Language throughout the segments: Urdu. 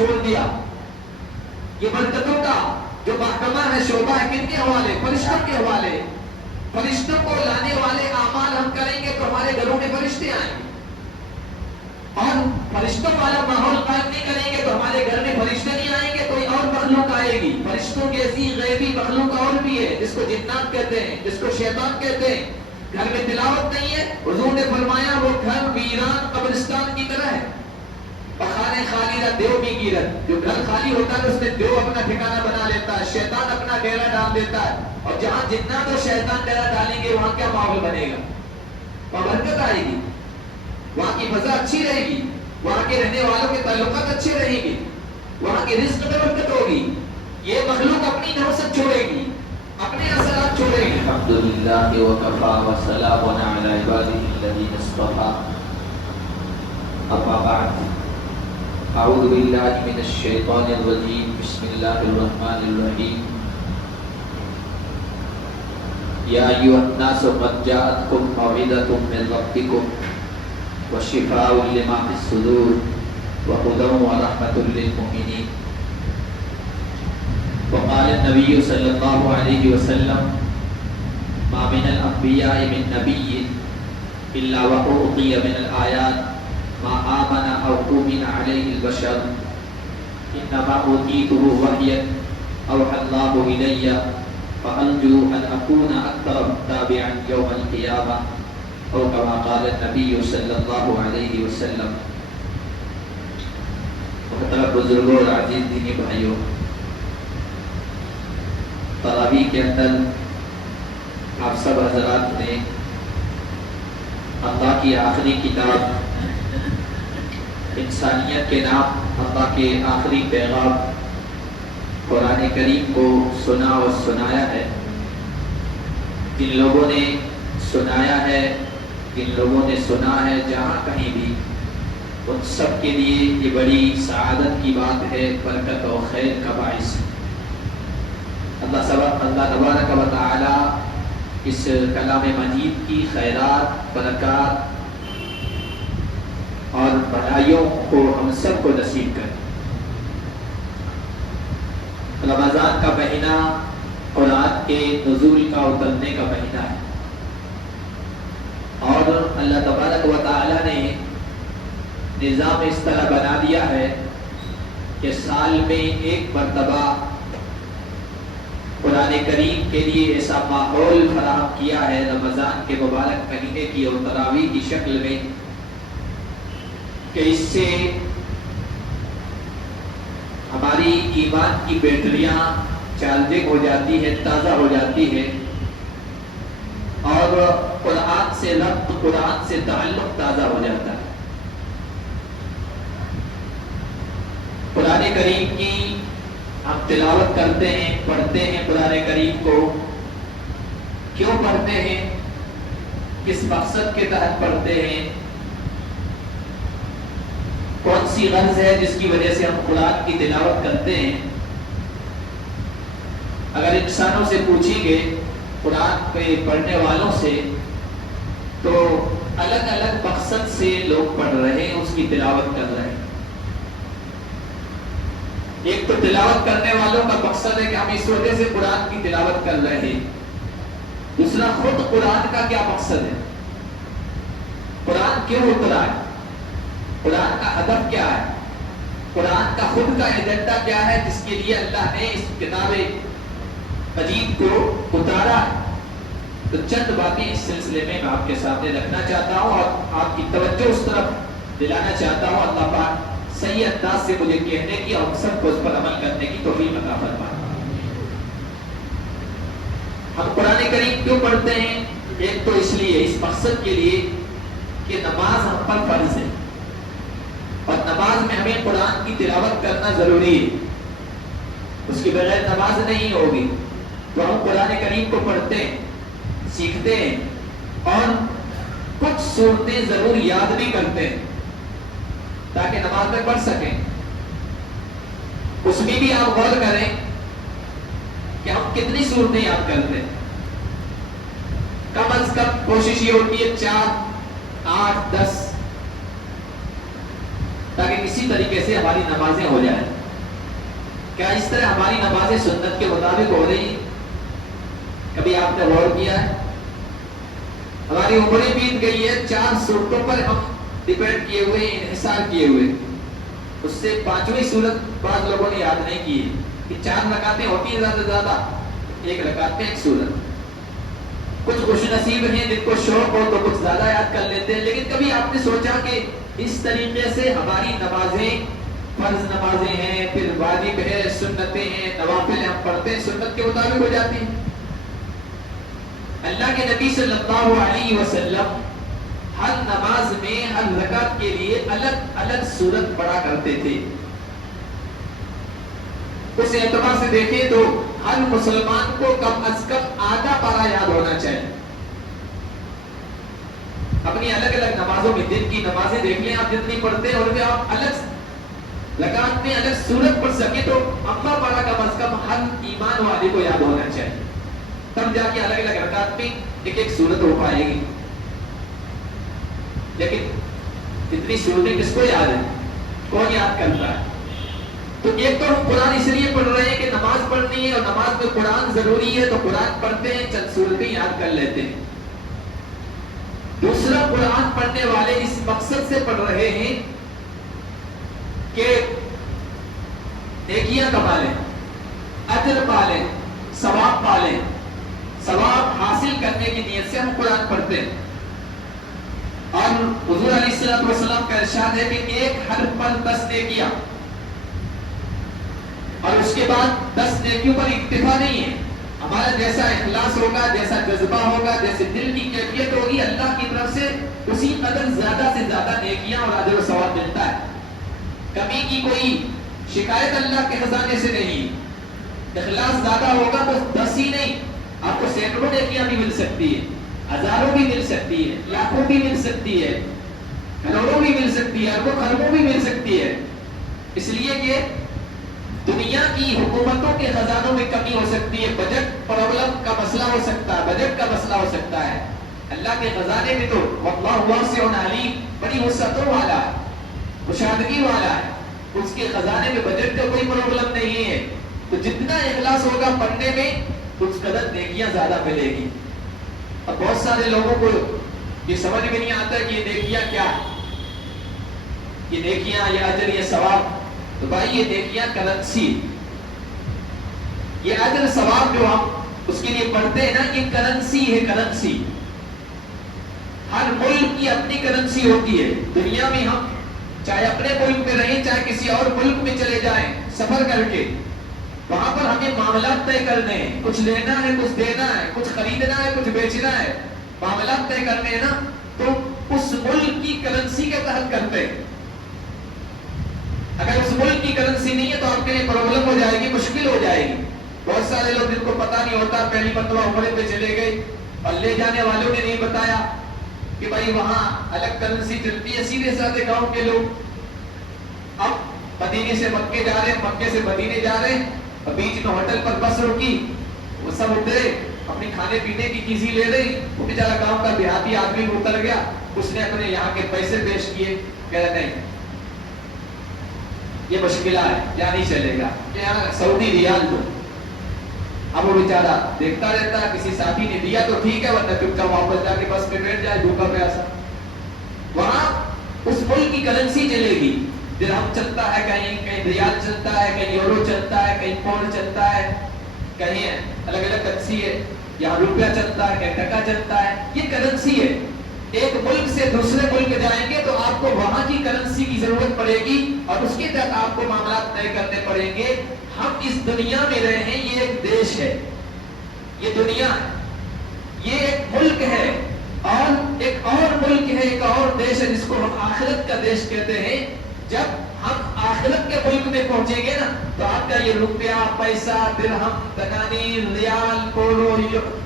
چھوڑ دیا. یہ برکتوں کا جو محکمہ ہے، شعبہ ہے، کن کے حوالے؟ فرشتوں کے حوالے. فرشتوں کو لانے والے اعمال ہم کریں گے تو ہمارے گھروں میں فرشتے آئیں گے، اور فرشتوں والا ماحول قائم نہیں کریں گے تو ہمارے گھر میں فرشتے نہیں آئیں گے، کوئی اور مخلوق آئے گی. فرشتوں جیسی غیبی مخلوق اور بھی ہے جس کو جنات کہتے ہیں، جس کو شیطان کہتے ہیں. گھر میں تلاوت نہیں ہے، حضور نے فرمایا وہ گھر ویران قبرستان کی طرح ہے. بخانے خالی نہ دیو بھی گیرت. جو گھر خالی ہوتا ہے اس میں دیو اپنا ٹھکانہ بنا لیتا ہے، شیطان اپنا ڈیرا ڈال دیتا ہے. اور جہاں جنات اور شیطان ڈیرا ڈالیں گے وہاں کیا ماحول بنے گا؟ وہاں برکت آئے گی، وہاں کی فضا اچھی رہے گی، وہاں کے رہنے والوں کے تعلقات اچھے رہیں گے، وہاں کے رزق میں برکت ہوگی. یہ مخلوق اپنی نفست چھوڑے گی، اپنے اثرات چھوڑے گی. الحمدللہ وکفا وسلام علی عبادہ الذین اصطفیٰ. اما بعد، اعوذ باللہ من الشیطان الرجیم. بسم اللہ الرحمن الرحیم. یا ایھا الناس قد جاءتکم موعظۃ من ربکم وشفاء لما فی الصدور وہدی ورحمۃ للمؤمنین. وقال النبی صلی اللہ علیہ وسلم ما من الانبیاء من نبی الا واعطی من الآیات ما آمن او أؤمن علیہ البشر انما اوتیته وحیا اوحى اللہ الی فأرجو ان اکون اکثر تابعا یوم القیامہ او کما قال النبی صلی اللہ علیہ وسلم. محترم بزرگوں اور عزیز دینی بھائیوں، تراویح کے اندر آپ سب حضرات نے اللہ کی آخری کتاب انسانیت کے نام اللہ کے آخری پیغام قرآن کریم کو سنا اور سنایا ہے. جن لوگوں نے سنایا ہے، جن لوگوں نے سنا ہے جہاں کہیں بھی، ان سب کے لیے یہ بڑی سعادت کی بات ہے، برکت اور خیر کا باعث ہے. اللہ تبارک و تعالی اس کلام مجید کی خیرات، برکات اور بھلائیوں کو ہم سب کو نصیب کرے. رمضان کا مہینہ قرآن کے نزول کا اترنے کا مہینہ ہے، اور اللہ تبارک و تعالی نے نظام اس طرح بنا دیا ہے کہ سال میں ایک مرتبہ قرآن کریم کے لیے ایسا ماحول فراہم کیا ہے رمضان کے مبارک مہینے کی اور تراویح کی شکل میں کہ اس سے ہماری ایمان کی بیٹریاں چارجنگ ہو جاتی ہے، تازہ ہو جاتی ہے، اور قرآن سے ربط، قرآن سے تعلق تازہ ہو جاتا ہے. قرآن کریم کی ہم تلاوت کرتے ہیں، پڑھتے ہیں. قرآن کریم کو کیوں پڑھتے ہیں؟ کس مقصد کے تحت پڑھتے ہیں؟ کون سی غرض ہے جس کی وجہ سے ہم قرآن کی تلاوت کرتے ہیں؟ اگر انسانوں سے پوچھیں گے، قرآن کے پڑھنے والوں سے، تو الگ الگ مقصد سے لوگ پڑھ رہے ہیں، اس کی تلاوت کر رہے ہیں. ایک تو تلاوت کرنے والوں کا مقصد ہے کہ ہم اس وجہ سے قرآن کی تلاوت کر رہے ہیں. دوسرا، خود قرآن کا کیا مقصد ہے؟ قرآن کیوں اترا ہے؟ قرآن کا ہدف کیا ہے؟ قرآن کا خود کا ایجنڈا کیا ہے جس کے لیے اللہ نے اس کتاب مجید کو اتارا ہے؟ تو چند باتیں اس سلسلے میں آپ کے سامنے رکھنا چاہتا ہوں اور آپ کی توجہ اس طرف دلانا چاہتا ہوں. اللہ پاک صحیح انداز سے مجھے کہنے کی اور سب کو اس پر عمل کرنے کی توفیق عطا فرمائے. ہم قرآن کریم کیوں پڑھتے ہیں؟ ایک تو اس لیے، اس مقصد کے لیے کہ نماز ہم پر فرض ہے، اور نماز میں ہمیں قرآن کی تلاوت کرنا ضروری ہے. اس کے بغیر نماز نہیں ہوگی. تو ہم قرآن کریم کو پڑھتے ہیں، سیکھتے ہیں، اور کچھ صورتیں ضرور یاد بھی کرتے ہیں تاکہ نماز میں پڑھ سکیں. اس میں بھی آپ غور کریں کہ ہم کتنی صورتیں یاد کرتے ہیں. کم از کم کوشش یہ ہوتی ہے 4، 8، 10. تاکہ کسی طریقے سے ہماری نمازیں ہو جائیں. کیا اس طرح ہماری نمازیں سنت کے مطابق ہو رہی ہیں؟ کبھی آپ نے غور کیا ہے؟ ہماری عمریں بیت گئی ہے 4 صورتوں پر ہم ڈپینڈ کیے ہوئے، انحصار کیے ہوئے. اس سے 5ویں صورت بعض لوگوں نے یاد نہیں کی ہے کہ 4 رکعتیں ہوتی ہیں زیادہ سے زیادہ، 1 رکعت میں 1 صورت. کچھ خوش نصیب ہیں جن کو شوق ہو تو کچھ زیادہ یاد کر لیتے ہیں. لیکن کبھی آپ نے سوچا کہ اس طریقے سے ہماری نمازیں، فرض نمازیں ہیں، پھر واجب ہے، سنتیں ہیں، نوافل ہم پڑھتے ہیں، سنت کے مطابق ہو جاتی ہیں. اللہ کے نبی صلی اللہ علیہ وسلم ہر نماز میں ہر رکعت کے لیے الگ الگ سورت پڑھا کرتے تھے. اس اعتبار سے دیکھیں تو ہر مسلمان کو کم از کم آدھا پارہ یاد ہونا چاہیے. اپنی الگ الگ نمازوں میں، دن کی نمازیں دیکھ لیں آپ جتنی پڑھتے ہیں، اور میں آپ الگ رکعت میں الگ سورت پڑھ سکے تو اما پارہ کم از کم ہر ایمان والے کو یاد ہونا چاہیے. تب جا کے الگ الگ رکعت میں ایک ایک سورت ہو پائے گی. لیکن اتنی صورتیں کس کو یاد ہے؟ کون یاد کرتا ہے؟ تو ایک تو ہم قرآن اس لیے پڑھ رہے ہیں کہ نماز پڑھنی ہے اور نماز میں قرآن ضروری ہے، تو قرآن پڑھتے ہیں، چند صورتیں یاد کر لیتے ہیں. دوسرا، قرآن پڑھنے والے اس مقصد سے پڑھ رہے ہیں کہ نیکیاں کما لیں، اجر پا لیں، ثواب پا لیں. ثواب حاصل کرنے کی نیت سے ہم قرآن پڑھتے ہیں. اور حضور علیہ السلام کا ارشاد ہے کہ ایک حرف پر 10 نیکیاں، اور اس کے بعد 10 نیکیوں پر اکتفا نہیں ہے. ہمارا جیسا اخلاص ہوگا، جیسا جذبہ ہوگا، جیسے دل کی کیفیت ہوگی، اللہ کی طرف سے اسی قدر زیادہ سے زیادہ نیکیاں اور اجر و ثواب ملتا ہے. کمی کی کوئی شکایت اللہ کے خزانے سے نہیں. اخلاص زیادہ ہوگا تو 10 ہی نہیں، آپ کو سینکڑوں نیکیاں بھی مل سکتی ہے، ہزاروں بھی مل سکتی ہے، لاکھوں بھی مل سکتی ہے، کروڑوں بھی مل سکتی ہے، اربوں خربوں بھی مل سکتی ہے. اس لیے کہ دنیا کی حکومتوں کے خزانوں میں کمی ہو سکتی ہے، بجٹ پرابلم کا مسئلہ ہو سکتا ہے، بجٹ کا مسئلہ ہو سکتا ہے. اللہ کے خزانے میں تو واللہ واسع علیم، بڑی وسعتوں والا ہے، مشاہدگی والا ہے. اس کے خزانے میں بجٹ کا کوئی پرابلم نہیں ہے. تو جتنا اخلاص ہوگا پڑھنے میں اس قدر نیکیاں زیادہ ملے گی. اب بہت سارے لوگوں کو یہ سمجھ میں نہیں آتا کہ یہ نیکیاں کیا ہے، یہ نیکیاں، یہ اجر، یہ ثواب. تو بھائی یہ نیکیاں کرنسی، یہ اجر ثواب جو ہم اس کے لیے پڑھتے ہیں نا، یہ کرنسی ہے. کرنسی ہر ملک کی اپنی کرنسی ہوتی ہے. دنیا میں ہم چاہے اپنے ملک میں رہیں، چاہے کسی اور ملک میں چلے جائیں سفر کر کے، وہاں پر ہمیں معاملات طے کرنے ہیں. کچھ لینا ہے، کچھ دینا ہے، کچھ خریدنا ہے، کچھ بیچنا ہے، معاملات طے کرنے ہیں نا، تو اس ملک کی کرنسی کے تحت کرتے ہیں. اگر اس ملک کی کرنسی نہیں ہے تو آپ کے لیے پرابلم ہو جائے گی، مشکل ہو جائے گی. بہت سارے لوگ جن کو پتا نہیں ہوتا، پہلی مرتبہ عمرے پہ چلے گئے اور لے جانے والوں نے نہیں بتایا کہ بھائی وہاں الگ کرنسی چلتی ہے. سیدھے سادھے گاؤں کے لوگ اب مدینے سے مکے جا رہے ہیں، مکے سے مدینے جا رہے ہیں، اور بیچ میں ہوٹل پر بس رکی، وہ سب اترے، اپنی کھانے پینے کی چیزیں لے رہی. وہ بیچارہ گاؤں کا دیہاتی آدمی اتر گیا، اس نے اپنے یہاں کے پیسے پیش کیے، کہہ رہے نہیں یہ مشکلہ ہے، کیا نہیں چلے گا، کیا سعودی ریال دو. اب وہ بیچارہ دیکھتا رہتا ہے، کسی ساتھی نے دیا تو ٹھیک ہے، ورنہ چپ چاپ واپس جا کے بس پہ بیٹھ جائے، بھوکا پیاسا. وہاں اس ملک کی کرنسی چلے گی، درہم چلتا ہے، کہیں ریال چلتا ہے، کہیں یورو چلتا ہے، کہیں پاؤنڈ چلتا ہے، کہیں الگ الگ کرنسی ہے. یہاں روپیہ چلتا ہے، کہیں ٹکا چلتا ہے. یہ کرنسی ہے. ایک ملک سے دوسرے ملک جائیں گے تو آپ کو وہاں کی کرنسی کی ضرورت پڑے گی اور اس کے تحت آپ کو معاملات طے کرنے پڑیں گے. ہم اس دنیا میں رہے ہیں، یہ ایک دیش ہے، یہ دنیا ہے، یہ ایک ملک ہے، اور ایک اور ملک ہے، ایک اور دیش ہے جس کو ہم آخرت کا دیش کہتے ہیں. جب ہم آخرت کے ملک میں پہنچیں گے نا تو آپ کا یہ روپیہ، پیسہ، درہم، دنانیر، ریال، پولو،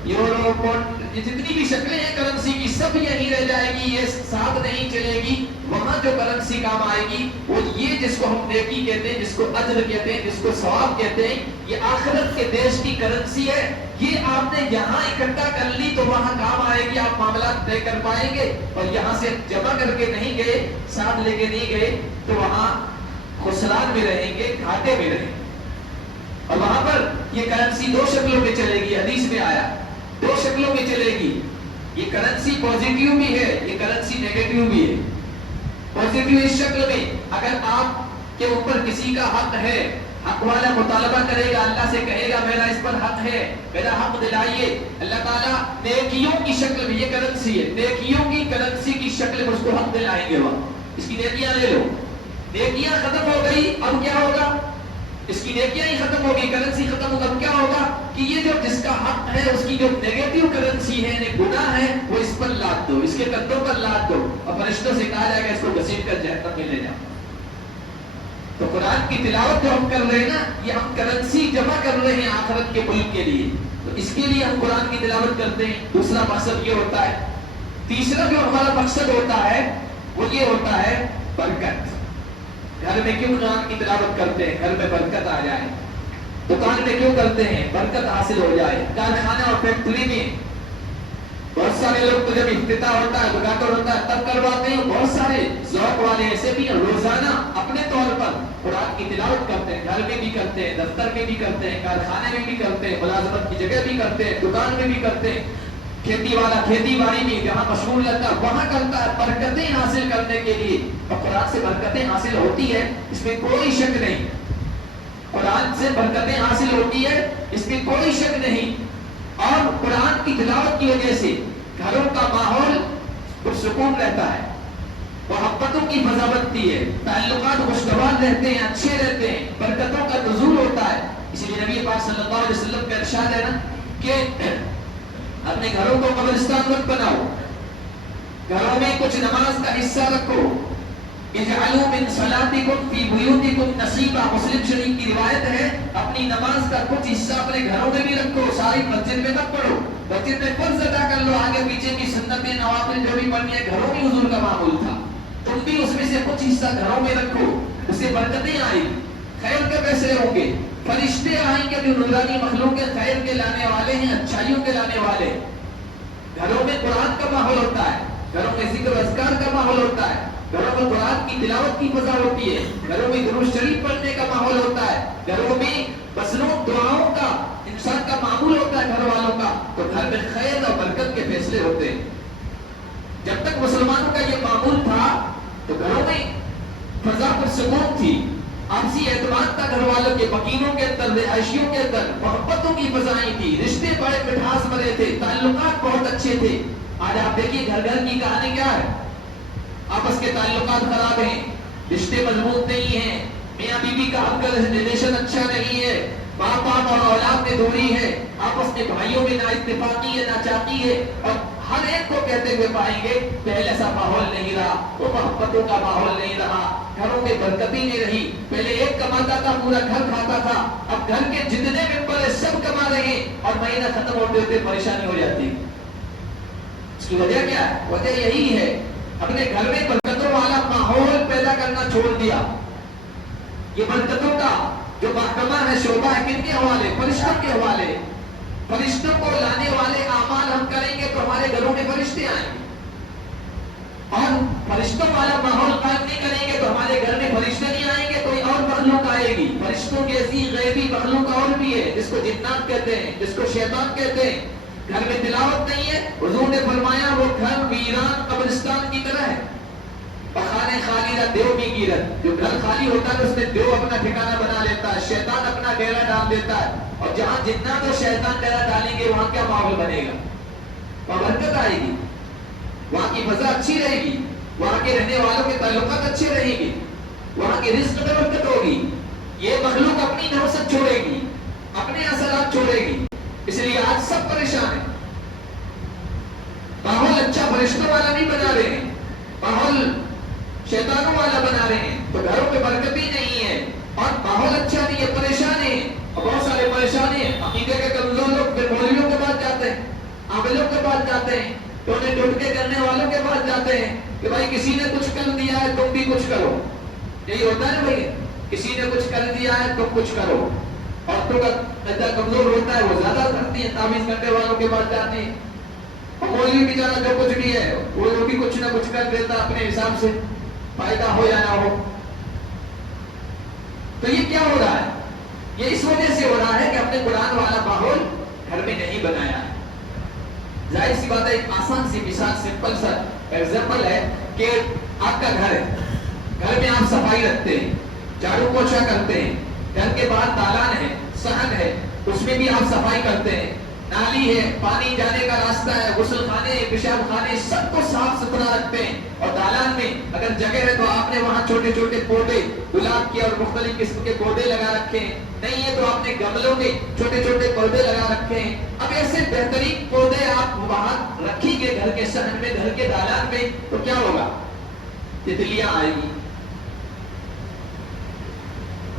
یورو، پونڈ، یہ جتنی بھی شکلیں ہیں کرنسی کی سب یہیں رہ جائے گی، یہ ساتھ نہیں چلے گی. وہاں جو کرنسی کام آئے گی وہ یہ جس کو ہم نیکی کہتے ہیں، جس کو اجر کہتے ہیں، جس کو ثواب کہتے ہیں، یہ آخرت کے دیش کی کرنسی ہے. یہ آپ نے یہاں اکٹھا کر لی تو وہاں کام آئے گی، آپ معاملات طے کر پائیں گے. اور یہاں سے جمع کر کے نہیں گئے، ساتھ لے کے نہیں گئے، تو وہاں خسران میں رہیں گے، گھاٹے میں رہیں گے. اور وہاں پر یہ کرنسی دو شکلوں میں چلے گی. حدیث میں آیا دو شکلوں میں چلے گی. یہ کرنسی پوزیٹیو بھی ہے، یہ کرنسی نیگیٹیو بھی ہے. پوزیٹیو اس شکل میں، اگر آپ کے اوپر کسی کا حق ہے، حق والا مطالبہ کرے گا، اللہ سے کہے گا میرا اس پر حق ہے، میرا حق دلائیے، اللہ تعالیٰ نیکیوں کی شکل میں، یہ کرنسی ہے، نیکیوں کی کرنسی کی شکل میں اس کو حق دلائیں گے. وہاں اس کی نیکیاں لے لو. نیکیاں ختم ہو گئی، اب کیا ہوگا؟ اس کی نیکیاں ہی ختم ہوگی، کرنسی ختم ہوگا. اب کیا ہوگا کہ یہ جو جس کا حق ہے اس کی جو نیگیٹو کرنسی ہے، یعنی گناہ ہے، وہ اس پر لاد دو، اس کے کندھوں پر لاد دو، اور فرشتوں سے کہا جائے گا اس کو گھسیٹ کر جہنم میں لے جاؤ. تو قرآن کی تلاوت جو ہم کر رہے ہیں نا، یہ ہم کرنسی جمع کر رہے ہیں آخرت کے ملک کے لیے. تو اس کے لیے ہم قرآن کی تلاوت کرتے ہیں. دوسرا مقصد یہ ہوتا ہے. تیسرا جو ہمارا مقصد ہوتا ہے وہ یہ ہوتا ہے برکت. گھر میں کیوں قرآن کی تلاوت کرتے ہیں؟ گھر میں برکت آ جائے. دکان میں کیوں کرتے ہیں؟ برکت حاصل ہو جائے. کارخانے اور فیکٹری میں بہت سارے لوگ تو جب افتتاح ہوتا ہے، ادھاٹن ہوتا ہے، تب کرواتے ہیں. بہت سارے ذوق والے ایسے بھی ہیں، روزانہ اپنے طور پر قرآن کی تلاوت کرتے ہیں. گھر میں بھی کرتے ہیں، دفتر میں بھی کرتے ہیں، کارخانے میں بھی کرتے ہیں، ملازمت کی جگہ بھی کرتے ہیں، دکان میں بھی کرتے ہیں. کھیتی والا کھیتی باڑی میں جہاں مشغول رہتا ہے وہاں کرتا ہے، برکتیں حاصل کرنے کے لیے. اور قرآن سے برکتیں حاصل ہوتی ہے، اس میں کوئی شک نہیں. قرآن سے برکتیں حاصل ہوتی ہے، اس میں کوئی شک نہیں. اور قرآن کی تلاوت کی وجہ سے گھروں کا ماحول پرسکون رہتا ہے، محبتوں کی فضا بنتی ہے، تعلقات خوشگوار رہتے ہیں، اچھے رہتے ہیں، برکتوں کا نزول ہوتا ہے. اس لیے نبی پاک صلی اللہ علیہ وسلم کا ارشاد ہے نا کہ اپنے گھروں کو قبرستان مت بناؤ، گھروں میں کچھ نماز کا حصہ رکھو. اجعلوا من صلاتکم فی بیوتکم نصیبا. مسلم شریف کی روایت ہے اپنی نماز کا کچھ حصہ اپنے گھروں میں بھی رکھو، ساری مسجد میں مت پڑھو. مسجد میں فرض ادا کر لو، آگے پیچھے کی سنتیں نوافل جو بھی پڑھنی ہے گھروں میں حضور کا معمول تھا. تم بھی اس میں سے کچھ حصہ گھروں میں رکھو، اس سے برکتیں آئیں، خیر کے فیصلے ہوں گے. فرشتے آئیں گے جو نورانی مخلوق کے خیر کے لانے والے ہیں، اچھائیوں کے لانے والے. گھروں میں قرآن کا ماحول ہوتا ہے، گھروں میں ذکر و اذکار کا ماحول ہوتا ہے، گھروں میں قرآن کی تلاوت کی فضا ہوتی ہے، گھروں میں درود شریف پڑھنے کا ماحول ہوتا ہے، گھروں میں مصنوع دعاؤں کا انسان کا معمول ہوتا ہے گھر والوں کا. تو گھر میں خیر اور برکت کے فیصلے ہوتے ہیں. جب تک مسلمانوں کا یہ معمول تھا تو گھروں میں فضا پر سکون تھی، آپسی اعتماد تھا، گھر والوں کے، مکینوں کے اندر، رہائشیوں کے اندر محبتوں کی فضائیں تھی، رشتے بڑے مٹھاس بھرے تھے، تعلقات بہت اچھے تھے. آج آپ دیکھیے گھر گھر کی کہانی کیا ہے؟ آپس کے تعلقات خراب ہیں، رشتے مضبوط نہیں ہیں، میاں بیوی کا حق ریلیشن اچھا نہیں ہے، باپ باپ اور اولاد میں دوری ہے، آپس میں بھائیوں میں نا اتفاقی ہے، نا چاہتی ہے. اور ہر ایک کو کہتے ہوئے پائیں گے پہلے ایسا ماحول نہیں رہا، وہ محبتوں کا ماحول نہیں رہا، گھروں میں برکت ہی نہیں رہی. پہلے ایک کماتا تھا پورا گھر کھاتا تھا، اب گھر کے جتنے ممبر ہیں سب کما رہے ہیں اور مہینہ ختم ہوتے ہوتے پریشانی ہو جاتی. اس کی وجہ کیا ہے؟ وجہ یہی ہے اپنے گھر میں برکتوں والا ماحول پیدا کرنا چھوڑ دیا. یہ برکتوں کا جو محکمہ ہے، شعبہ ہے، کن کے حوالے؟ فرشتوں کے حوالے. فرشتوں کو لانے والے اعمال ہم کریں گے تو ہمارے گھروں میں فرشتے آئیں گے. اور فرشتوں والا ماحول قائم نہیں کریں گے تو ہمارے گھر میں فرشتے نہیں آئیں گے، کوئی اور مخلوق آئے گی. فرشتوں جیسی غیبی مخلوق اور بھی ہے جس کو جنات کہتے ہیں، جس کو شیطان کہتے ہیں. گھر میں تلاوت نہیں ہے، حضور نے فرمایا وہ گھر ویران قبرستان کی طرح ہے. پخانے خالی نہ دیو بھی گیرت. جو گھر خالی ہوتا ہے اس میں دیو اپنا ٹھکانہ بنا لیتا ہے، شیطان اپنا ڈیرا ڈال دیتا ہے. اور جہاں جنات اور شیطان ڈیرا ڈالیں گے وہاں کیا ماحول بنے گا؟ وہاں برکت آئے گی، وہاں کی فضا اچھی رہے گی، وہاں کے رہنے والوں کے تعلقات اچھے رہیں گے، وہاں کے رزق میں برکت ہوگی. یہ مخلوق اپنی نوسط چھوڑے گی، اپنے اثرات چھوڑے گی. اس لیے آج سب پریشان ہیں. ماحول اچھا فرشتوں والا نہیں بنا رہے ہیں، ماحول شیطانوں والا بنا رہے ہیں. تو گھروں میں برکت ہی نہیں ہے اور ماحول اچھا نہیں ہے، پریشان ہیں. اور بہت سارے پریشان ہیں. عقیدے کے کمزور لوگ پھر مولویوں کے پاس جاتے ہیں، عاملوں کے پاس جاتے ہیں، ٹوٹے ٹوٹکے کرنے والوں کے پاس جاتے ہیں کہ بھائی کسی نے کچھ کر دیا ہے تم بھی کچھ کرو. یہی ہوتا ہے نا بھائی، کسی نے کچھ کر دیا ہے تو کچھ کرو. عورتوں کا اتنا کمزور ہوتا ہے، وہ زیادہ کرتی ہیں، تعویذ کرنے والوں کے پاس جاتی ہیں. اور مولوی بیچارہ جو کچھ بھی ہے وہ بھی کچھ نہ کچھ کر دیتا اپنے حساب سے، فائدہ ہو یا نہ ہو. تو یہ کیا ہو رہا ہے؟ یہ اس وجہ سے ہو رہا ہے کہ اپنے قرآن والا ماحول گھر میں نہیں بنایا. ظاہر سی بات ہے، ایک آسان سی مثال، سمپل سا ایگزامپل ہے کہ آپ کا گھر ہے، گھر میں آپ صفائی رکھتے ہیں، جھاڑو پوچھا کرتے ہیں، گھر کے باہر دالان ہے، صحن ہے، اس میں بھی آپ صفائی کرتے ہیں، نالی ہے، پانی جانے کا راستہ ہے، غسل خانے، پیشاب خانے، سب کو صاف ستھرا رکھتے ہیں. اور دالان میں اگر جگہ ہے تو آپ نے وہاں چھوٹے چھوٹے پودے، گلاب کے اور مختلف قسم کے پودے لگا رکھے ہیں. نہیں ہے تو آپ نے گملوں میں چھوٹے چھوٹے پودے لگا رکھے ہیں. اب ایسے بہترین پودے آپ وہاں رکھیں گے گھر کے صحن میں، گھر کے دالان میں، تو کیا ہوگا؟ تتلیاں آئے گی،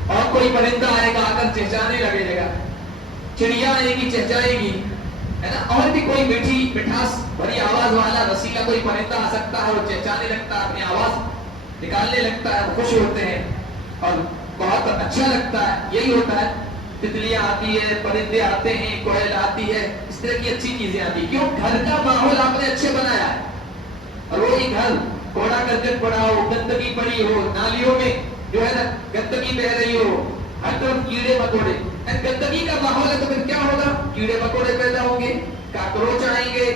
اور کوئی پرندہ آئے گا آ کر چہچانے لگے گا، چڑیا آئے گی چہچائے گی، ہے نا. اور بھی کوئی میٹھی مٹھاس بڑی آواز والا رسیلا کوئی پرندہ آ سکتا ہے، وہ چہچانے لگتا ہے، اپنی آواز نکالنے لگتا ہے، خوش ہوتے ہیں اور بہت اچھا لگتا ہے. یہی ہوتا ہے، تتلیاں آتی ہے، پرندے آتے ہیں، کوئل آتی ہے، اس طرح کی اچھی چیزیں آتی ہیں. کیوں؟ گھر کا ماحول آپ نے اچھے بنایا ہے. اور وہی گھر کوڑا کرکٹ پڑا ہو، گندگی پڑی ہو، نالیوں میں جو ہے نا گندگی بہ رہی ہو، ہر طرف کیڑے مکوڑے، گندگی کا ماحول ہے تو پھر کیا ہوگا؟ کیڑے مکوڑے پیدا ہوں گے، کاکروچ آئیں گے،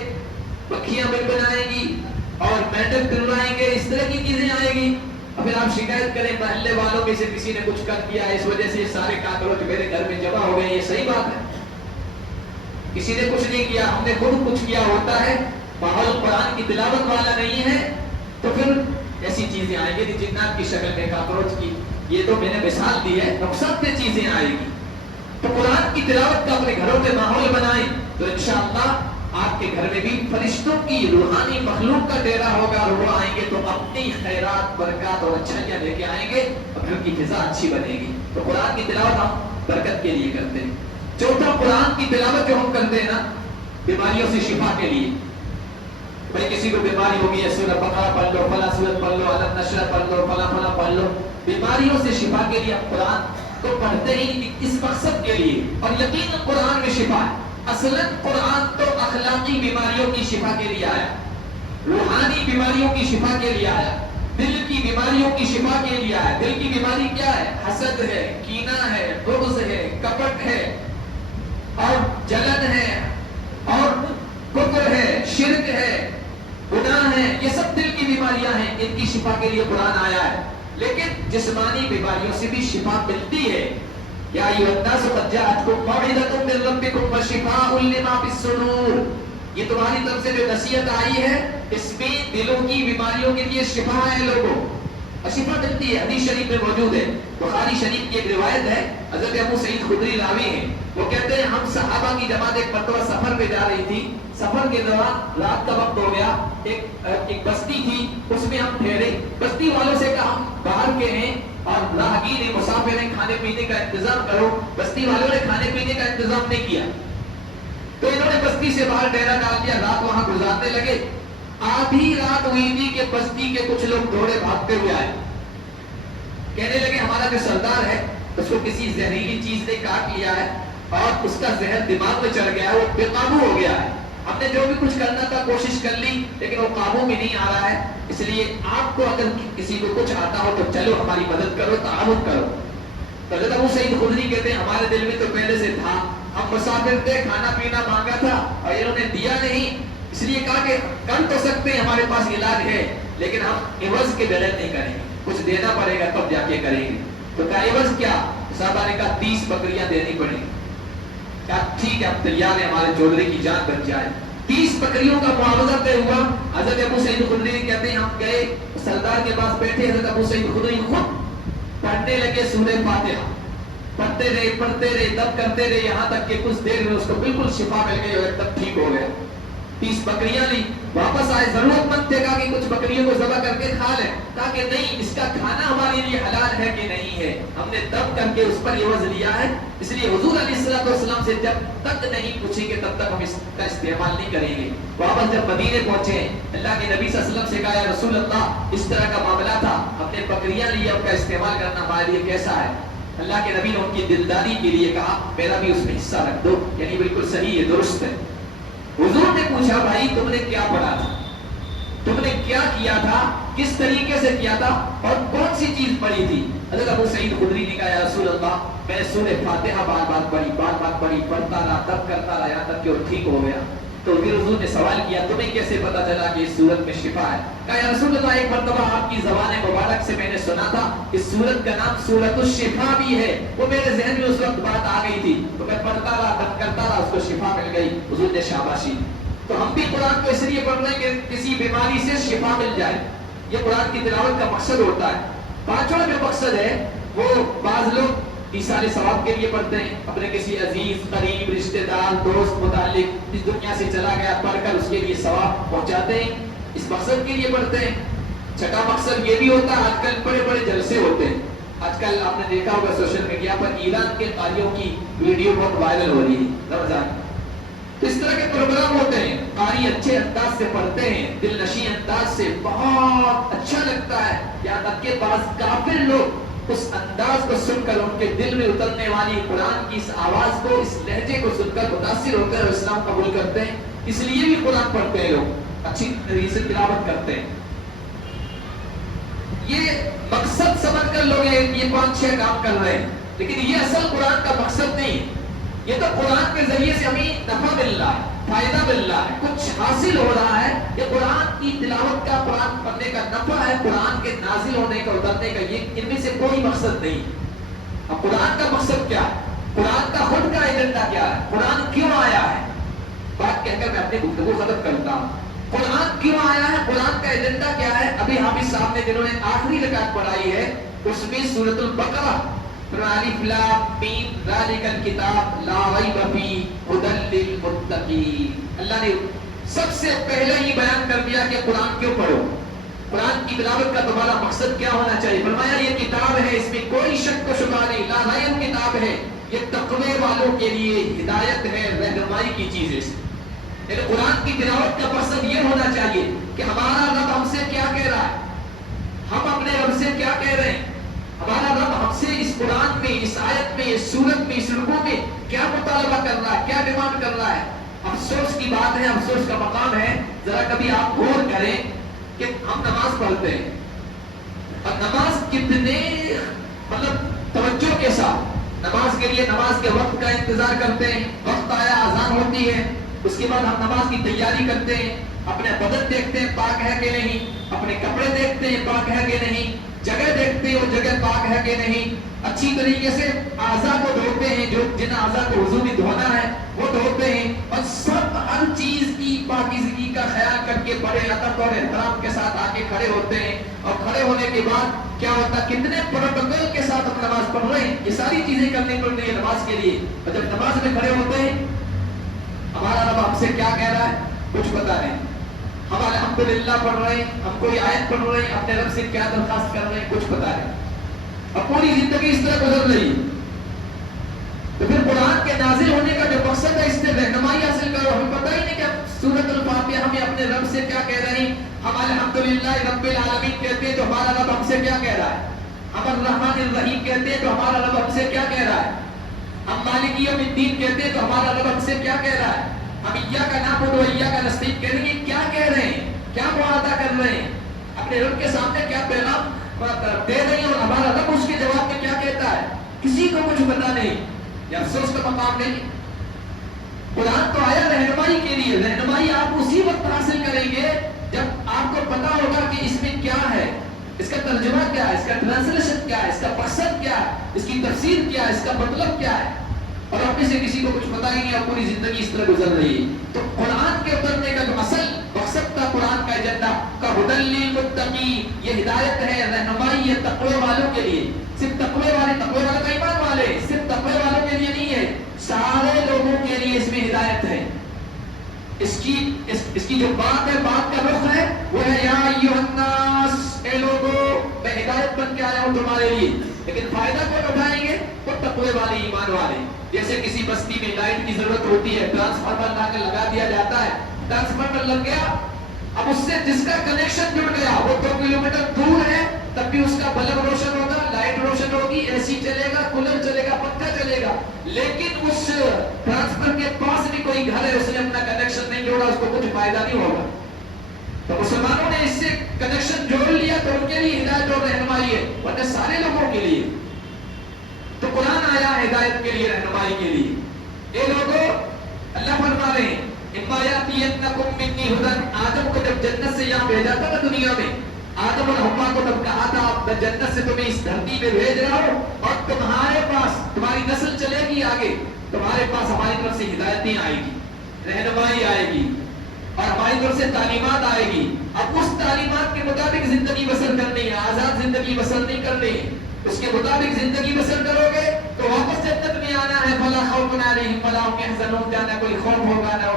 مکھیاں بنبنائیں گی اور مینڈل پھرائیں گے، اس طرح کی چیزیں آئیں گی. اور پھر آپ شکایت کریں محلے والوں میں سے کسی نے کچھ کر دیا، اس وجہ سے سارے کاکروچ میرے گھر میں جمع ہو گئے. یہ صحیح بات ہے؟ کسی نے کچھ نہیں کیا، ہم نے خود کچھ کیا. ہوتا ہے ماحول قرآن کی تلاوت والا نہیں ہے تو پھر ایسی چیزیں آئیں گی جنات کی شکل میں، کاکروچ کی. یہ تو میں نے مثال دی ہے، نقصان دہ چیزیں آئیں گی. تو قرآن کی تلاوت کا اپنے گھروں میں ماحول بنائیں تو انشاءاللہ آپ کے گھر میں بھی فرشتوں کی روحانی مخلوق کا ڈیرا ہوگا، اور وہ آئیں گے تو اپنی خیرات، برکات اور اچھائیاں لے کے آئیں گے اور گھر کی فضا اچھی بنے گی. تو قرآن کی تلاوت ہم برکت کے لیے کرتے ہیں. چوتھا، قرآن کی تلاوت جو ہم کرتے ہیں نا بیماریوں سے شفا کے لیے. بھائی کسی کو بیماری ہوگی ہے، سورہ بقرہ پڑھ لو، فلاں سورت پڑھ لو، علم نشرح پڑھ لو، فلاں فلاں پڑھ لو. بیماریوں سے شفا کے لیے ہم قرآن کو پڑھتے ہی اس مقصد کے لیے. اور یقیناً قرآن میں شفا ہے. اصلاً قرآن تو اخلاقی بیماریوں کی شفا کے لیے آیا، روحانی بیماریوں کی شفا کے لیے آیا، دل کی بیماریوں کی شفا کے لیے آیا. دل کی بیماری کیا ہے؟ حسد ہے، کینہ ہے، بغض ہے، کپٹ ہے، اور جلن ہے، اور کفر ہے، شرک ہے، گناہ ہے. یہ سب دل کی بیماریاں ہیں، ان کی شفا کے لیے قرآن آیا ہے. لیکن جسمانی بیماریوں سے بھی شفا ملتی ہے. یا ایھا الناس قد جاءتکم موعظۃ من ربکم وشفاء لما فی الصدور. یہ تمہاری طرف سے جو نصیحت آئی ہے اس میں دلوں کی بیماریوں کے لیے شفا ہے لوگوں، اور شفا ملتی ہے. حدیث شریف میں موجود ہے، بخاری شریف کی ایک روایت ہے، حضرت ابو سعید خدری راوی ہیں. وہ کہتے ہیں ہم صحابہ کی جماعت ایک مرتبہ سفر پہ جا رہی تھی. سفر کے دوران رات کا وقت ہو گیا، ایک بستی تھی، اس میں ہم ٹھہرے. بستی والوں سے کہا ہم باہر کے ہیں اور راہگیر ہیں، مسافر ہیں، کھانے پینے کا انتظام کرو. بستی والوں نے کھانے پینے کا انتظام نہیں کیا تو انہوں نے بستی سے باہر ڈیرا ڈال دیا، رات وہاں گزارنے لگے. آدھی رات ہوئی تھی کہ بستی کے کچھ لوگ دوڑے بھاگتے ہوئے آئے، کہنے لگے ہمارا جو سردار ہے اس کو کسی زہریلی چیز نے کاٹ لیا ہے اور اس کا زہر دماغ میں چڑھ گیا ہے، وہ بے قابو ہو گیا ہے. ہم نے جو بھی کچھ کرنا تھا کوشش کر لی لیکن وہ قابو میں نہیں آ رہا ہے. اس لیے آپ کو اگر کسی کو کچھ آتا ہو تو چلو ہماری مدد کرو، تعاون کرو. تو حضرت ابو سعید خدری کہتے ہیں ہمارے دل میں تو پہلے سے تھا، ہم مسافر تھے، کھانا پینا مانگا تھا اور انہوں نے دیا نہیں، اس لیے کہا کہ کر تو سکتے ہیں، ہمارے پاس علاج ہے لیکن ہم عوض کے بغیر نہیں کریں گے، کچھ دینا پڑے گا تب جا کے کریں گے. تو کہا عوض کیا؟ صحابہ نے کہا 30 بکریاں دینی پڑیں گی. کہا ٹھیک ہے اب تیار ہے، ہمارے چودھری کی جان بچ جائے. 30 بکریوں کا معاوضہ طے ہوا. حضرت ابو سعید خدری کہتے ہیں ہم گئے سردار کے پاس بیٹھے، حضرت ابو سعید خدری خود پڑھنے لگے سورہ فاتحہ، پڑھتے رہے دم کرتے رہے یہاں تک کہ کچھ دیر میں اس کو بالکل شفا مل گئی اور ایک دم ٹھیک ہو گیا. 30 بکریاں لی واپس آئے, ضرورت مند تھے, کہا کہ کچھ بکریوں کو ذبح کر کے کھا لیں. کہا کہ نہیں, اس کا کھانا ہمارے لیے حلال ہے کہ نہیں ہے, ہم نے دب کر کے اس پر عوض لیا ہے, اس لیے حضور علیہ السلام سے جب تک نہیں پوچھیں گے تب تک ہم اس کا استعمال نہیں کریں گے. واپس جب مدینے پہنچے, اللہ کے نبی صلی اللہ علیہ وسلم سے کہا یا رسول اللہ اس طرح کا معاملہ تھا, ہم نے بکریاں لی, اب کا استعمال کرنا ہمارے لیے کیسا ہے؟ اللہ کے نبی نے ان کی دلداری کے لیے کہا میرا بھی اس میں حصہ رکھ دو, یعنی بالکل صحیح ہے, درست ہے. حضور نے پوچھا بھائی تم نے کیا پڑھا تھا, تم نے کیا کیا تھا, کس طریقے سے کیا تھا, اور کون سی چیز پڑھی تھی؟ حضرت ابو سعید خدری نے کہا یا رسول اللہ میں نے سورہ فاتحہ بار بار پڑھی, پڑھتا رہا, تب کرتا رہا, یہاں تک کہ وہ ٹھیک ہو گیا. تو پھر حضور نے سوال کیا تمہیں کیسے پتا چلا کہ اس سورت میں شفا ہے؟ کہا یا رسول اللہ ایک مرتبہ آپ کی زبان مبارک سے میں نے سنا تھا اس سورت کا نام سورت الشفا بھی ہے, وہ میرے ذہن میں اس وقت بات آ گئی تھی, تو میں پڑھتا رہا, تب کرتا رہا, اس کو شفا مل گئی. حضور نے شاباشی. تو ہم بھی قرآن کو اس لیے پڑھ رہے ہیں کہ کسی بیماری سے شفا مل جائے, یہ قرآن کی تلاوت کا مقصد ہوتا ہے. پانچواں جو مقصد ہے وہ بعض لوگ ایصال ثواب کے لیے پڑھتے ہیں, اپنے کسی عزیز, قریب, رشتہ دار, دوست, متعلق اس دنیا سے چلا گیا, پڑھ کر اس کے لیے ثواب پہنچاتے ہیں, اس مقصد کے لیے پڑھتے ہیں. چھٹا مقصد یہ بھی ہوتا ہے, آج کل بڑے بڑے جلسے ہوتے ہیں. آج کل آپ نے دیکھا ہوگا سوشل میڈیا پر ایران کے قاریوں کی ویڈیو بہت وائرل ہو رہی ہے رمضان. تو اس طرح کے پروگرام ہوتے ہیں, قاری اچھے انداز سے پڑھتے ہیں, دل نشیں انداز سے, بہت اچھا لگتا ہے. یہاں تک کہ بعض کافر لوگ اس انداز کو سن کر, ان کے دل میں اترنے والی قرآن کی اس آواز کو, اس لہجے کو سن کر متاثر ہو کر اسلام قبول کرتے ہیں. اس لیے بھی قرآن پڑھتے ہیں لوگ, اچھی طریقے سے تلاوت کرتے ہیں. یہ مقصد سمجھ کر لوگ یہ 5-6 کام کر رہے ہیں, لیکن یہ اصل قرآن کا مقصد نہیں ہے. یہ تو قرآن کے ذریعے سے ہمیں نفع مل رہا ہے, فائدہ مل رہا ہے, کچھ حاصل ہو رہا ہے. یہ قرآن کی تلاوت کا, قرآن پڑھنے کا نفع ہے, قرآن کے نازل ہونے کا, اترنے کا, یہ ان میں سے کوئی مقصد نہیں. اب قرآن کا مقصد کیا ہے, قرآن کا خود کا ایجنڈا کیا ہے, قرآن کیوں آیا ہے, بات کہہ کر میں اپنی گفتگو ختم کرتا ہوں. قرآن کیوں آیا ہے, قرآن کا ایجنڈا کیا ہے؟ ابھی حافظ صاحب نے جنہوں نے آخری رکعت پڑھائی ہے اس میں سورۃ البقرہ الف لام میم ذالک الکتاب لا ریب فیہ ھدی للمتقین, اللہ نے سب سے پہلے ہی بیان کر دیا کہ قرآن کیوں پڑھو, قرآن کی تلاوت کا تمہارا مقصد کیا ہونا چاہیے. فرمایا یہ کتاب ہے, اس میں کوئی شک و شبہ نہیں, لا ریب کتاب ہے, یہ تقوی والوں کے لیے ہدایت ہے, رہنمائی کی چیز ہے. لیکن قرآن کی تلاوت کا مقصد یہ ہونا چاہیے کہ ہمارا رب ہم سے کیا کہہ رہا ہے, ہم اپنے رب سے کیا کہہ رہے ہیں, ہمارا رب ہم سے اس قرآن میں, اس آیت میں, اس سورت میں, اس رکوع میں کیا مطالبہ کر رہا ہے, کیا ڈیمانڈ کر رہا ہے. افسوس کی بات ہے, افسوس کا مقام ہے, ذرا کبھی آپ غور کریں کہ ہم نماز پڑھتے ہیں اور نماز کتنے توجہ کے ساتھ نماز کے لیے, نماز کے وقت کا انتظار کرتے ہیں, وقت آیا, اذان ہوتی ہے, اس کے بعد ہم نماز کی تیاری کرتے ہیں, اپنے بدن دیکھتے ہیں پاک ہے کہ نہیں, اپنے کپڑے دیکھتے ہیں پاک ہے کہ نہیں, جگہ دیکھتے ہیں وہ جگہ پاک ہے کہ نہیں, اچھی طریقے سے اعضاء کو دھوتے ہیں, جو جن اعضاء کو وضو میں دھونا ہے وہ دھوتے ہیں, اور سب ہر چیز کی پاکیزگی کا خیال کر کے بڑے ادب اور احترام کے ساتھ آ کے کھڑے ہوتے ہیں. اور کھڑے ہونے کے بعد کیا ہوتا ہے, کتنے پروٹوکول کے ساتھ ہم نماز پڑھ رہے ہیں, یہ ساری چیزیں کرنی پڑ رہی ہے نماز کے لیے. اور جب نماز میں کھڑے ہوتے ہیں, ہمارا رب ہم سے کیا کہہ رہا ہے کچھ پتا نہیں, ہم الحمدللہ پڑھ رہے ہیں, ہم کوئی آیت پڑھ رہے ہیں, اپنے رب سے کیا درخواست کر رہے ہیں کچھ پتا نہیں, اب پوری زندگی اس طرح گزر رہی ہے. تو پھر قرآن کے نازل ہونے کا جو مقصد ہے, اس سے رہنمائی حاصل کرو. ہمیں پتہ ہی نہیں کہ سورۃ الفاتحہ ہمیں اپنے رب سے کیا کہہ رہے ہیں. ہم الحمدللہ رب العالمین کہتے ہیں تو ہمارا رب ہم سے کیا کہہ رہا ہے, ہم الرحمن الرحیم کہتے ہیں تو ہمارا رب ہم سے کیا کہہ رہا ہے, ہم مالک یوم الدین کہتے ہیں تو ہمارا رب ہم سے کیا کہہ رہا ہے, ہم ایاک نعبد و ایاک نستعین کہہ رہے ہیں, کیا کہہ رہے ہیں, کیا معاہدہ کر رہے ہیں, اپنے رب کے سامنے کیا پیغام دے رہے ہیں, اور ہمارا رب اس کے جواب میں کیا کہتا ہے, کسی کو کچھ پتا نہیں. یہ افسوس کا مقام نہیں. قرآن تو آیا رہنمائی کے لیے, رہنمائی آپ اسی وقت حاصل کریں گے جب آپ کو پتا ہوگا کہ اس میں کیا ہے, اس کا ترجمہ کیا ہے, اس کا ٹرانسلیشن کیا ہے, اس کا مقصد کیا ہے, اس کی تفسیر کیا ہے, اس کا مطلب کیا ہے. اور آپ میں سے کسی کو کچھ پتا ہی نہیں, اور پوری زندگی اس طرح گزر رہی ہے. تو قرآن کے اترنے کا جو اصل مقصد تھا, قرآن کا ایجنڈا کا ھدی للمتقین, یہ ہدایت ہے, رہنمائی ہے تقوی والوں کے لیے. صرف تقوی والے کا ایمان والے, صرف تقوی والوں کے لیے نہیں ہے, سارے لوگوں کے لیے اس میں ہدایت ہے. اس کی جو بات ہے، بات کا رخ ہے وہ ہے یا ایھا الناس، اے لوگو میں ہدایت بن کے آیا ہوں تمہارے لیے، لیکن فائدہ کون اٹھائیں گے؟ وہ تقوی والے، ایمان والے۔ جیسے کسی بستی میں لائٹ کی ضرورت ہوتی ہے، ٹرانسفارمر لا کے لگا دیا جاتا ہے، ٹرانسفارمر لگ گیا، اب اس سے جس کا کنیکشن جڑ گیا وہ 2 کلومیٹر دور ہے، تب بھی اس کا بلب روشن ہوگا، لائٹ روشن ہوگی، اے سی چلے گا، کولر چلے گا، پنکھا چلے گا، لیکن اس ٹرانسفر کے پاس بھی کوئی گھر ہے، اس نے اپنا کنیکشن نہیں جوڑا، اس کو کچھ فائدہ نہیں ہوگا۔ تو مسلمانوں نے اس سے کنیکشن جوڑ لیا تو ان کے لیے ہدایت اور رہنمائی ہے، ورنہ سارے لوگوں کے لیے۔ تو قرآن آیا ہدایت کے لیے، رہنمائی کے لیے۔ اے لوگوں، اللہ فرما رہے ہیں اما یاتینکم منی ھدی، آدم کو جب جنت سے یہاں بھیجا تھا نا دنیا میں، آدم اور حوا کو تب کہا تھا میں جنت سے تمہیں اس دھرتی پہ بھیج رہا ہوں اور تمہارے پاس، تمہاری نسل چلے گی آگے، تمہارے پاس ہماری طرف سے ہدایتیں آئے گی، رہنمائی آئے گی اور ہماری طرف سے تعلیمات آئے گی۔ اب اس تعلیمات کے مطابق زندگی بسر کرنی ہے، آزاد زندگی بسر نہیں کرنی ہے۔ اس کے مطابق زندگی بسر کرو گے تو واپس جنت میں آنا ہے، فلا خوف علیہم ولا هم يحزنون، نہ کوئی خوف ہوگا نہ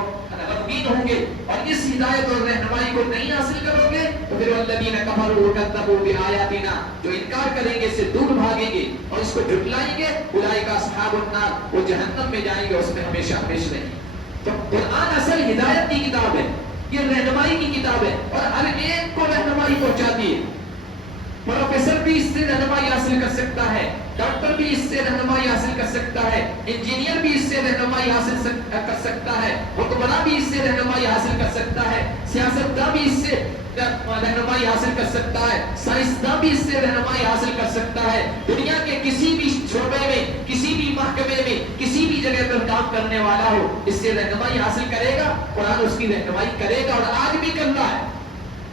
غمگین ہوں گے۔ اور اس ہدایت اور رہنمائی کو نہیں حاصل کرو گے تو پھر والذین کفروا وکذبوا بآیاتنا، جو انکار کریں گے، اس سے دور بھاگیں گے اور اس کو جھٹلائیں گے، اولئک اصحاب النار، وہ جہنم میں جائیں گے، اس میں ہمیشہ ہمیشہ رہیں گے۔ تو قرآن اصل ہدایت کی کتاب ہے، یہ رہنمائی کی کتاب ہے اور ہر ایک کو رہنمائی پہنچاتی ہے۔ پروفیسر بھی اس سے رہنمائی حاصل کر سکتا ہے، ڈاکٹر بھی اس سے رہنمائی حاصل کر سکتا ہے، انجینئر بھی اس سے رہنمائی حاصل کر سکتا ہے، حکمراں بھی اس سے رہنمائی حاصل کر سکتا ہے، سیاستداں بھی اس سے رہنمائی حاصل کر سکتا ہے، سائنسداں بھی اس سے رہنمائی حاصل کر سکتا ہے۔ دنیا کے کسی بھی شعبے میں، کسی بھی محکمے میں، کسی بھی جگہ پر کام کرنے والا ہو، اس سے رہنمائی حاصل کرے گا، قرآن اس کی رہنمائی کرے گا اور آج بھی کر رہا ہے۔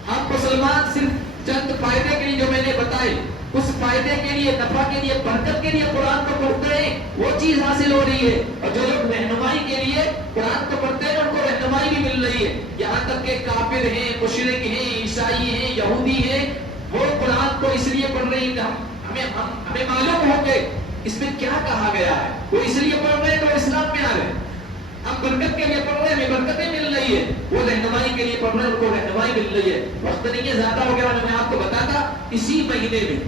ہم مسلمان صرف چند فائدے کے لیے جو میں نے بتائے، اس فائدے کے لیے، نفع کے لیے، برکت کے لیے قرآن کو پڑھتے ہیں، وہ چیز حاصل ہو رہی ہے، اور جو لوگ رہنمائی کے لیے قرآن کو پڑھتے ہیں ان کو رہنمائی بھی مل رہی ہے۔ یہاں تک کہ کافر ہیں، مشرک ہیں، عیسائی ہیں، یہودی ہیں، وہ قرآن کو اس لیے پڑھ رہے ہیں کہ ہمیں معلوم ہو کہ اس میں کیا کہا گیا ہے، وہ اس لیے پڑھ رہے ہیں تو اسلام میں آ رہے ہیں۔ ہم برکت کے لیے پڑھ رہے ہیں، ہمیں برکتیں مل رہی ہے، وہ رہنمائی کے لیے پڑھ رہے ہیں، ان کو رہنمائی مل رہی ہے۔ وقت نہیں ہے، زیادہ ہو گیا، میں آپ کو بتاتا اسی مہینے میں،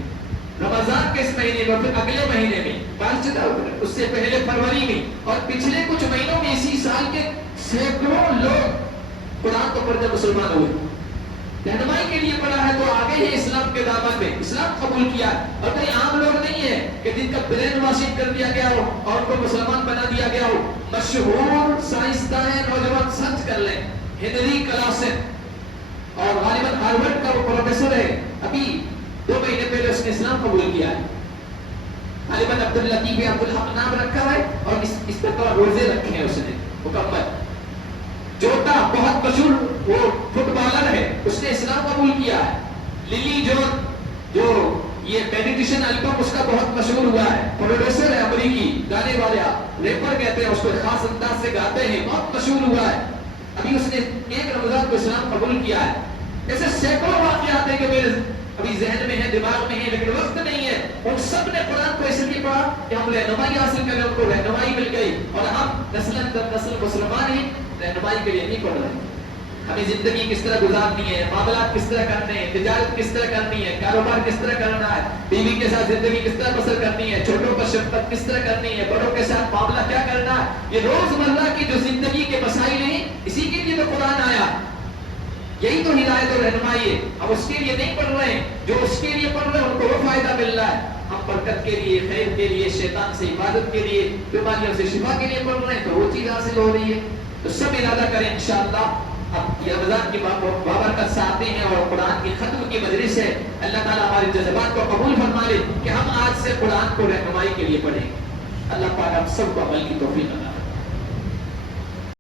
رمضان کے اس مہینے میں، پھر اگلے مہینے میں، اس سے پہلے فروری میں اور پچھلے کچھ مہینوں میں اسی سال کے سینکڑوں لوگ قرآن کو پڑھ کر مسلمان ہوئے۔ رہنمائی کے لیے پڑھا ہے تو آگے ہی اسلام کے دامن میں اسلام قبول کیا، اور کوئی عام لوگ نہیں ہے کہ جن کا برین واشنگ کر دیا گیا ہو اور ان کو مسلمان بنا دیا گیا ہو۔ مشہور سائنسداں نوجوان سرچ کر لیں، ہنری کلاسن، اور غالباً ہارورڈ کا وہ پروفیسر ہے، ابھی 2 مہینے پہلے اس نے اسلام قبول کیا ہے۔ غالباً عبداللطیف عبدالحق نام رکھا ہے اور اس پر تو روزے رکھے ہیں اس نے مکمل۔ جوٹا بہت مشہور وہ فٹ بالر ہے، اس نے اسلام قبول کیا ہے۔ للی جون جو یہ میڈیٹیشن البم اس کا بہت مشہور ہوا ہے، پروڈیوسر ہے امریکی، گانے والا، ریپر کہتے ہیں اس کو، خاص انداز سے گاتے ہیں، بہت مشہور ہوا ہے۔ ابھی اس نے 1 رمضان کو اسلام قبول کیا ہے۔ ایسے سینکڑوں واقعات ہیں کہ میرے ابھی ذہن میں ہے، دماغ میں ہے، لیکن وقت نہیں ہے۔ ان سب نے قرآن کو اس لیے پڑھا کہ ہم رہنمائی حاصل کریں، ان کو رہنمائی مل گئی، اور ہم نسل در نسل مسلمان ہیں، رہنمائی کے لیے نہیں پڑھ رہے۔ ہمیں زندگی کس طرح گزارنی ہے، معاملات کس طرح کرنے ہیں، تجارت کس طرح کرنی ہے، کاروبار کس طرح کرنا ہے، بیوی کے ساتھ زندگی کس طرح بسر کرنی ہے، چھوٹوں پر شفقت کس طرح کرنی ہے، بڑوں کے ساتھ معاملہ کیا کرنا ہے، یہ روزمرہ کی جو زندگی کے مسائل ہیں، اسی کے لیے تو قرآن آیا۔ یہی تو ہدایت اور رہنمائی ہے۔ اب اس کے لیے نہیں پڑھ رہے ہیں، جو اس کے لیے پڑھ رہے ہیں ان کو وہ فائدہ مل رہا ہے۔ ہم برکت کے لیے، خیر کے لیے، شیطان سے حفاظت کے لیے، بیماریوں سے شفا کے لیے پڑھ رہے ہیں تو وہ چیز حاصل ہو رہی ہے۔ تو سب ارادہ کریں انشاءاللہ۔ اب یہ رمضان کی بابرکت ساتھی ہیں اور قرآن کی ختم کی مجلس ہے، اللہ تعالیٰ ہمارے جذبات کو قبول فرما لے کہ ہم آج سے قرآن کو رہنمائی کے لیے پڑھیں۔ اللہ پاک ہم سب کو عمل کی توفیق عطا